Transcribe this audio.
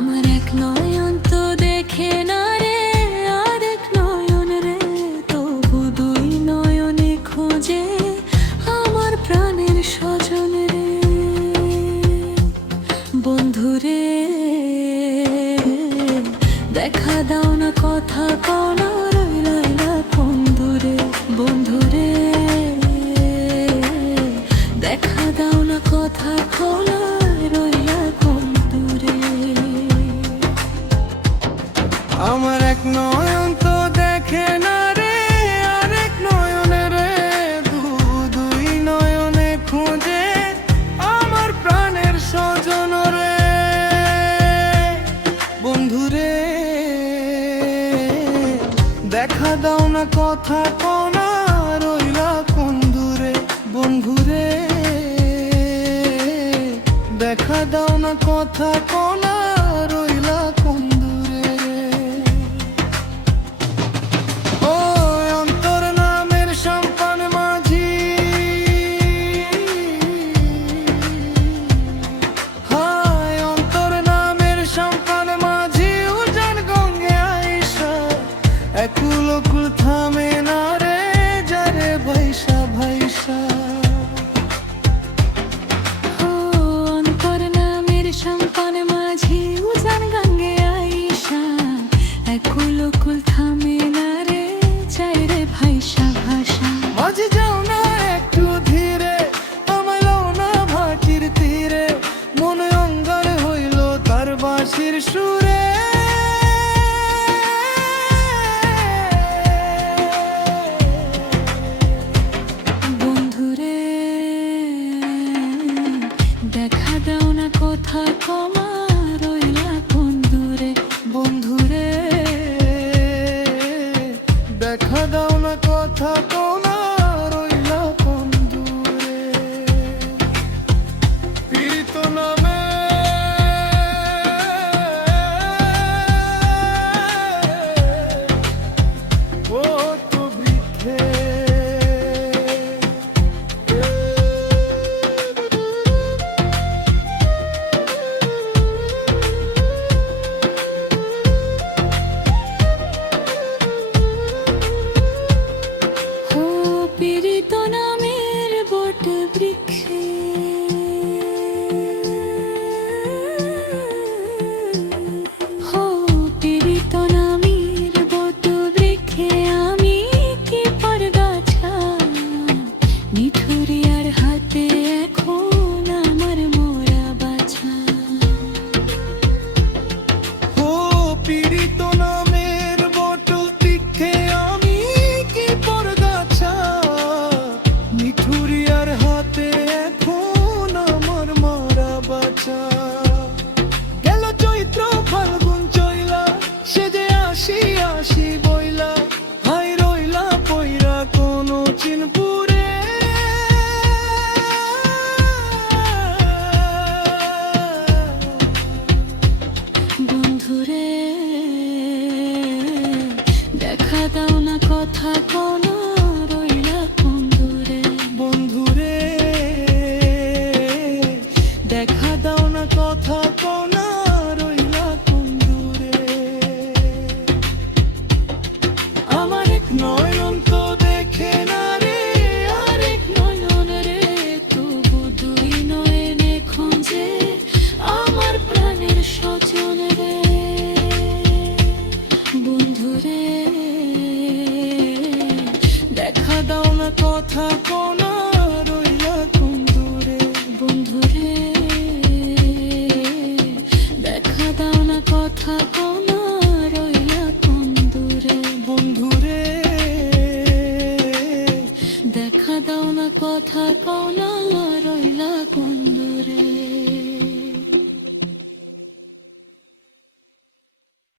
আমার এক নয়ন তো দেখে না রে, আর এক নয়ন রে, তবু দুই নয়নে খোঁজে আমার প্রাণের স্বজন রে। বন্ধুরে দেখা দাও না, কথা কও না, রইলা কোন দূরে। বন্ধুরে দেখা দাও না, কথা কও না, রইলা কোন দূরে। আমার এক নয়ন তো দেখে না রে, আর এক নয়নে রে, দুই নয়নে খুঁজে আমার প্রাণের স্বজন রে। বন্ধুরে দেখা দাও না, কথা কও না, রইলা কোন দূরে। বন্ধুরে দেখা দাও না, কথা কও না, রইলা কোন দূরে। ও অন্তর নামের সম্পান মাঝি, হায় অন্তর নামের সম্পান মাঝি, উজান গঙ্গে আইসা একুল কুল থামে না রে, যারে ভাইসা ভাইসা। অন্তর নামের সম্পান মাঝি, উজান গঙ্গে আইসা একুল কুল থামে না রে, যায় রে ভাইসা ভাষা। মাঝে যাও না একটু ধীরে, আমায় লও না ভাটির তীরে, মনে অঙ্গার হইল তার বাঁশির সুরে। বন্ধুরে দেখা